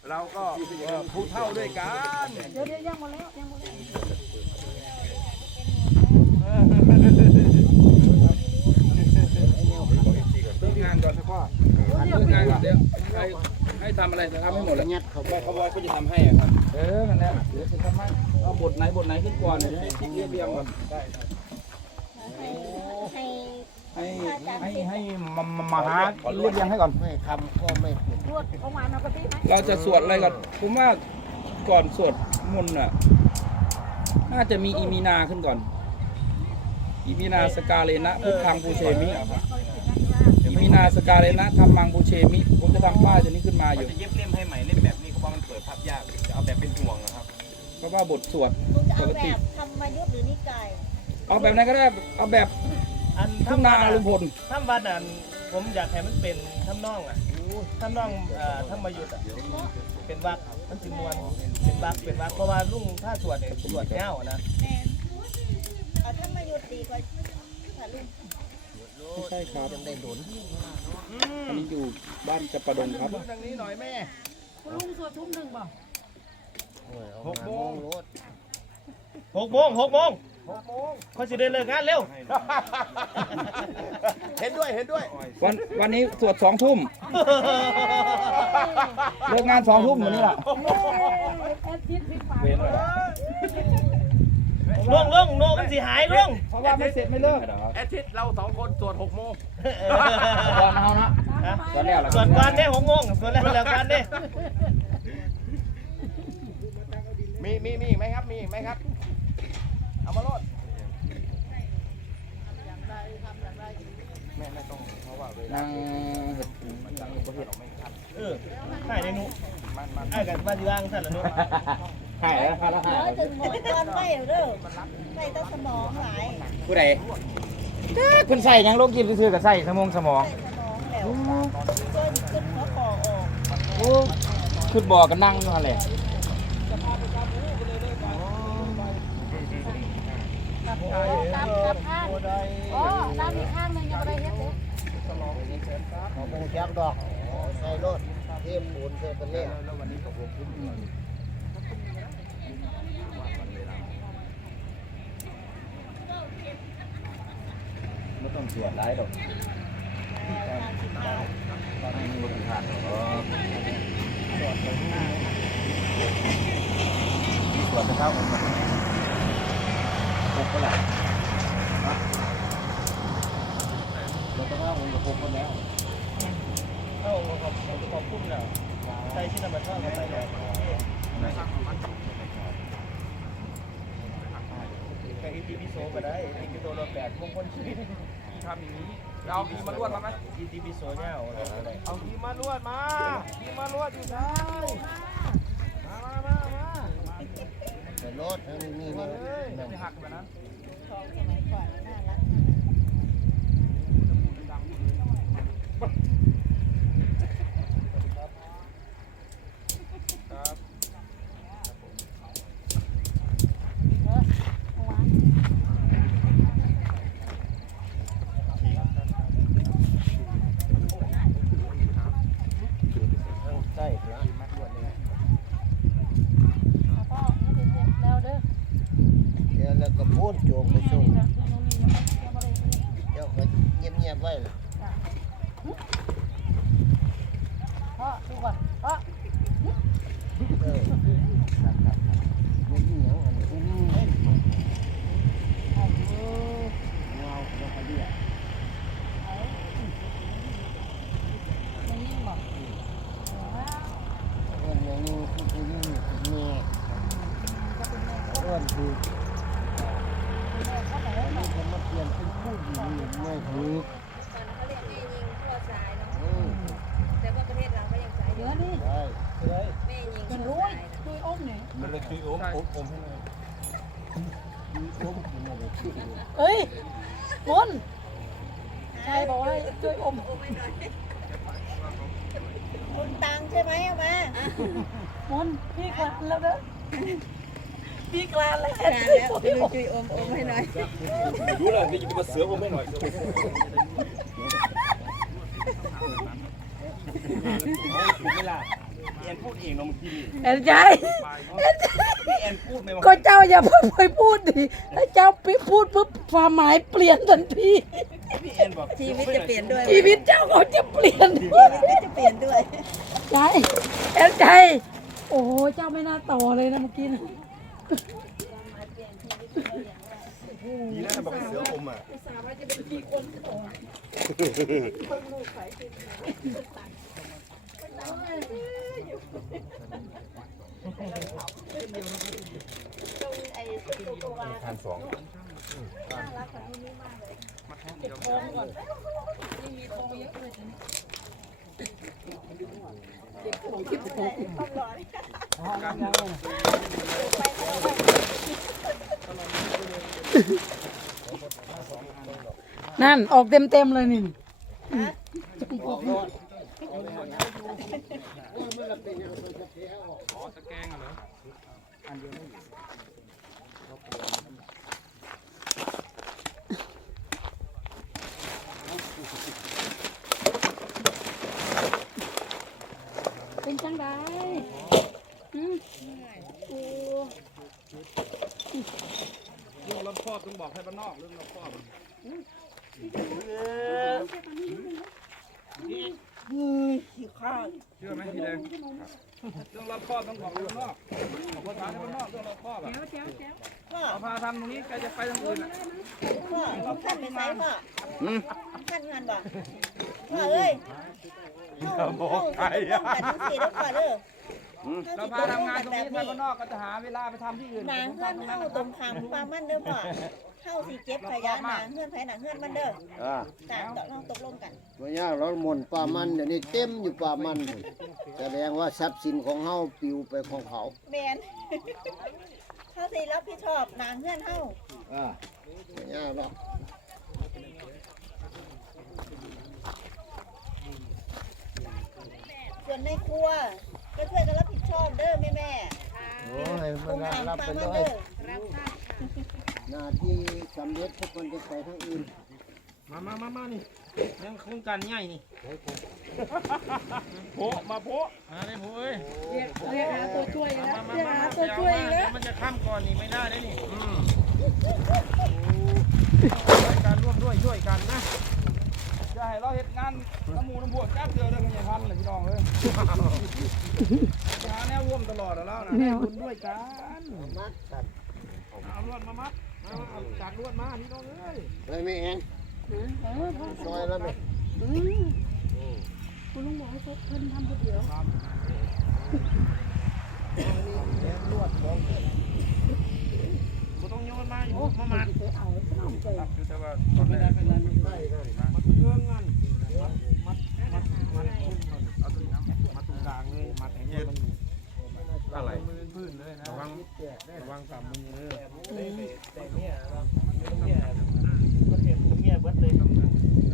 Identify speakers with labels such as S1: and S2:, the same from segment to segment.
S1: เราก็ผู้เฒ่าด้วยกัน
S2: เดี๋ยวยังหมดแล้วยังหมดแล้ว
S1: เลิกงานก่อนสักข้อเลิกงานก่อนเดี๋ยวให้ทำอะไรจะทำให้หมดเลย
S3: เขาบอกก็จะทำให้อ่ะครับ
S1: นั่นแหละเดี๋ยวจะทำให้เอาบทไหนขึ้นก่อนเดี๋ยวให้เรียบก่อนให้มาหาเรียบให้ก่อน
S3: ไม่ทำก็ไม่ผิด
S2: รวดเอามาเอากระติไหม
S1: เราจะสวดอะไรก่อนผมว่าก่อนสวดมนต์น่ะน่าจะมีอีมีนาขึ้นก่อนอีมีนาสกาเลนะพุทธังปูเชมิอีมีนาสกาเลนะธรรมังปูเชมิผมจะทำป้ายตัวนี้ขึ้นมาอยู่
S3: จะเย็บเล่มให้ใหม่เล่มแบบนี้เขาบอกมันเปิดภาพยากจะเอาแบบเป็นห่วงนะครับ
S1: เพราะว่าบทสวด
S2: คุณจะ
S1: ป
S2: เอา
S1: ก
S2: แบ
S1: ติ
S2: บธรรมยุทธ์หรือนิกาย
S1: เอาแบบไหนก็ได้เอาแบบ
S4: อัน
S1: ทุ่งนาลุงพล
S4: ถ้ำวัดอันผมอยากให้มันเป็นถ้ำน่องอ่ะถ้ำน่องถ้ำมายุดอ่ะเป็นวักมันสิมวนเป็นวักเพราะว่าลุงถ้าสวดเนี่ยสวดเงานะ
S2: แม่เอาธรรมยุทธ์ดีกว่าค่ะลุง
S1: ไม่ใช่ครับ
S3: ยังได้หนุน
S1: อันนี้อยู่บ้านจับประดงครับ
S4: ทางนี้หน่อยแม่
S2: คุณลุงสวดทุ่มหนึ่งเปล่า
S3: 6 โมง
S4: 6 โมงเขาจะเดินเลิกงานเร็ว
S3: เห็นด้วย
S1: วันนี้สวด2 ทุ่มเลิกงาน2 ทุ่มวันนี้ล่ะ
S2: แอดทิตพิพา
S4: ล่วงโนมันสิหายล่วง
S1: เพราะว่าไม่เสร็จไม่เลิก
S3: แอดทิตเรา2 คนตรวจ6 โมง
S1: ก่อนเอานะตอนแรก
S4: ส่วนกวนได้6 โมงส่วนแล้วกันได้
S3: มีไหมครับมีไหมครับเอามาโลดแม่ไม่ต้องเพราะว่าเวลาน
S1: างเห็ด
S4: หายในนุไอ้กันมาดีล่างสั่นละนุ
S1: หายแล้วครับ
S2: เออถึงหมดก่อนไม่เด้อไม่ต้องสมองหลาย
S1: ผู้ใดคุณใส่ยังโลกินซื้อกับใส่สมอง
S2: สมองแล้วก็ขึ้นหัวคอออก
S1: โอ้คือบอกกันนั่งอยู่อะไร
S2: กับข้างอ๋อด้านอีกข้างนึงยังไม่ได้เฮ็ดเลย
S3: ของมูแจ็คดอกใส่รถเทพปูนเทพเป็นเล่ห์
S1: ไม่ต้องเสียร้ายดอกตอนนี้ลงผ่านสวดนะครับปุ๊บก็แหละเราต้องเอาองค์ปุ๊บกันแล้ว
S4: เข้าขอบคุ้มแล้วใส่ชิ้นธรรมชาติเข้าไปแล้วกับอีทีพิโซก็ได้อีทีพิโซเรา8 มงคลชีวิต
S1: ทำอย่างนี้เราเอาพีมาลวดมาไหม
S4: อีทีพิโซเนี่ยอะไร
S1: เอาพีมาลวดมาพีมาลวดอยู่ไหนมา
S3: ใส่รถนี่
S1: ไม่หักแบบนั้น
S2: ของสมัยก่อนน่ารัก
S3: ใช่แล้ว
S2: พ่อแล้วเด้อ
S3: แล้วก็พูดโจมไปส่งเจ้าก็เงียบไว้
S2: พ่อดูก่อนพ่อ
S3: ไม่เหนียวอันนี้เงาแล้วก็เรียก
S2: ไม่ยิ่งบอก
S3: เรื่องนี้คือผู้หญิงคือแม่เรื่องคือมันจะมาเปลี่ยนเป็นผู้หญิงไม่ถูก
S5: เขาเรียกแม่ยิงทั่วสายเนาะแต่ว่าประเทศเราก็ยังสาย
S2: เดี๋ยวนี่
S3: ได้
S5: แม่ยิง
S2: เป็น
S5: ทั่ว
S2: รู้
S5: สาย
S2: คุยอ้อมเนี่ย
S3: มันเลยคืออมให้เลยอมกินอะไรคือ
S2: เอ้ยมนใช่บอกว่าช่วยอม
S5: คุณตังใช่ไหมเอามาม
S2: นพี่กลานแล้วเด้อพี่กลานแล้ว
S5: งานแล้วไปดูจุยอมให้หน่อย
S3: รู้เลยจะมาเสือผมไม่หน่อย
S4: ไม่ล่ะพี่แอนพูดเองเนาะเมื่อกี้นี่
S2: เอ็นใจ
S4: พี่แอนพูดไหมว่า
S2: ก็เจ้าอย่าไปพูดดิถ้าเจ้าพูดปุ๊บความหมายเปลี่ยนทันที
S4: พี่แอนบอก
S5: ชีวิตจะเปลี่ยนด้วย
S2: ชีวิตเจ้าเขาจะเปลี่ยน
S5: ชีวิตจะเปลี่ยนด้วย
S2: ใจเอ็นใจโอ้โหเจ้าไม่น่าต่อเลยนะเมื่อกี้นะ
S3: ดีนะบอกให้เสืออมอ่ะ
S2: นั่นออกเต็มเลยนี่
S1: อ๋อตะแกรงเหรออันเดียวไม่อยู่
S2: เป็นจังไดอืมโอ้
S1: เรื่องรอบครอบต้องบอกให้บ้านนอกเรื่องรอบครอบเชื่อไหมพี่แดงเรื่องรอบครอบต้องบอกให้บ้านนอกบอกภาษาให้บ้านนอกเรื่องรอบครอบอ่ะเอาพาทำตรงนี้ใครจะไปทางอื่นอ่ะ
S5: พ่อท่านเป็นไงพ่อท่านงานบ่พ่อเอ้ยเข้ากันทั้งสี่แล้วพ่อเด้อ
S1: เราพาทำงานตรงนี้ไปบ้านนอกก็จะหาเวลาไปทำที่อื่น
S5: หนาเฮือนเข้าตรงคำปลามันเด้อพ่อเข้าสีเก็บขยะหนาเฮือนไผหนาเฮือนมันเด้อ
S3: อ่า
S5: ต่างต่อลองตกลงกัน
S3: ตัวยากเราหม่นป่ามันเดี๋ยวนี้เต็มอยู่ป่ามันแสดงว่าทรัพย์สินของเฮาปลิวไปของเขา
S5: แมนเข้าสีรับผิดชอบหนาเฮือนเข้า
S3: อ่าตัวยากหรอก
S5: ส่วนในครัวก็ช่วยกันรับผิดชอบเด้อแม่แม่
S3: โอ้ย
S5: ต
S3: มั
S5: ร
S3: น
S5: ง
S3: น่า
S5: คำ
S3: รับ
S5: ปลา
S3: ไป
S5: มัน
S3: เล
S5: เด้
S3: ย
S5: อ
S3: หน้าที่สำเร็จทุกคนจะไปทางอื่น
S4: มานี่ยังโครงการใหญ่นี่
S1: โผมาโผ
S4: มาเลยผมเอ้ย
S2: เรียกหาตัวช่วยนะ
S4: มา
S2: เรียกหาตัวช่วยอีกแล้ว
S4: มันจะข้ามก่อนนี่ไม่ได้เลยนี่การร่วมด้วยช่วยกันนะ
S1: จะให้เราเห็นงานน้ำมูน้ำบวชจ้าเจอเรื่องอย่างพันเลยพี่น้องเลยหาแนวร่วมตลอดแล้วนะให้คุณด้วยกัน
S3: มัดตัด
S1: เอาลวดมามัดเอาจากลวดมาพี่น้องเอ้ย
S3: เลยไม่เอง
S2: เออพ่อ
S3: ซอยแล้วไหม
S2: คุณลุงบอกให้เพิ่นทำก๋วยเตี๋ยว
S4: กูต้องโยนมาอยู่มามัด
S2: ไปเอาน้ำไป
S1: คือแต่ว่าตอนแรก
S3: ใช่นั่น
S4: เรื่องงานเอาตัวนี้มาตรงกลางเลยมัดให้มัน
S1: อะไรพื้นเลยนะ
S4: ระวังกับมือเลยแต่เนี่ยเนี่ยมันเห็นเนี่ยเบิดเลยตรงนั้น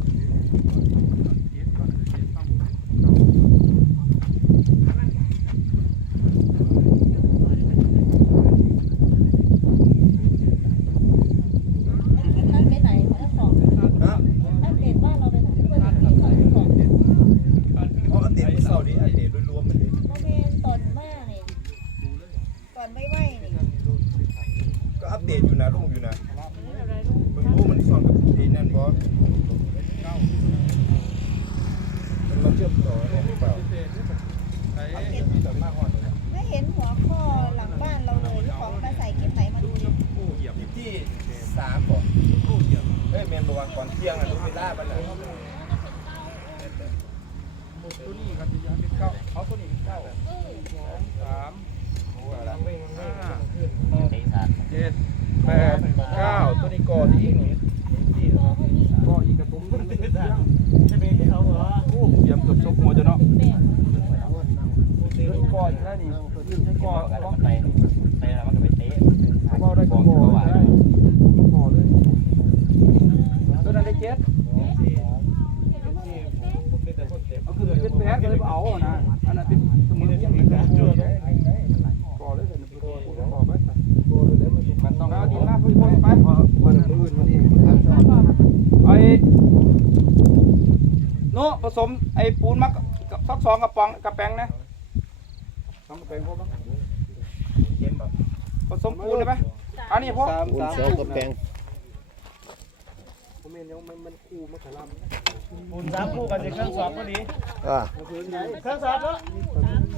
S5: นั่นไปไหนมาแล้วของนั่นเด็ดบ้านเราไปไหนเพื่อนมีของ
S3: เพราะอันเด็ดเสาร์นี้อันเด็ดรวมๆมันเด็ด
S5: โมเมนตอนมากนี่ตอนไม่ไหวนี่
S3: ก็อัปเดตอยู่นะลงอยู่นะมึงรู้มันสอนกับทีนั่นบอสมันเชื่อมต่อเนี่ยหรือเปล่า
S5: ไม่เห็นหัวข้อหลังบ้านเราเลยที่ของมาใส่เก็บไหนมาดูดิ
S3: ที่3ก่อนเอ้ยเมนบอกก่อนเที่ยงอ่ะรู้เวลาบ้านไหน
S1: ตัวนี้ครับจะเป็นเก้าเขาตัวนี้เก้าสามห้าหกเจ็ดแปดเก้าตัวนี้ก่ออีกก่ออีกกระตุ้มตัวนี้เสียง
S4: จะเป็นเขาเหรอ
S1: โอ้เสียงเกือบชกหัวจะเนาะก่ออีกแล้วนี่ก่อก่อ
S4: ไปแล้วมันก็ไปเตะ
S1: ก่อได้ก่อได้ก่อเลยตัวนั้นได้เจ็ดเอาคือเป็นแผลก็เลยเอานะอันนั้นเป็นเสมอเพียงก่อเลยแต่ก่อไปมันต้องเอาดินมาพุ่งไปวันอื่นวันนี้ไอ้โน่ผสมไอ้ปูนมักซักซองกับปองกับแป้งนะต้องกระแปงพวกบ้าง
S4: เย็นแบบ
S1: ผสมปูนได้ไหมอันนี้พวก
S3: ปูน2กระแปง
S4: ปูน3คู่กันสิเครื่องสอบพอดี
S3: อ่า
S4: เครื่องสอบเนาะ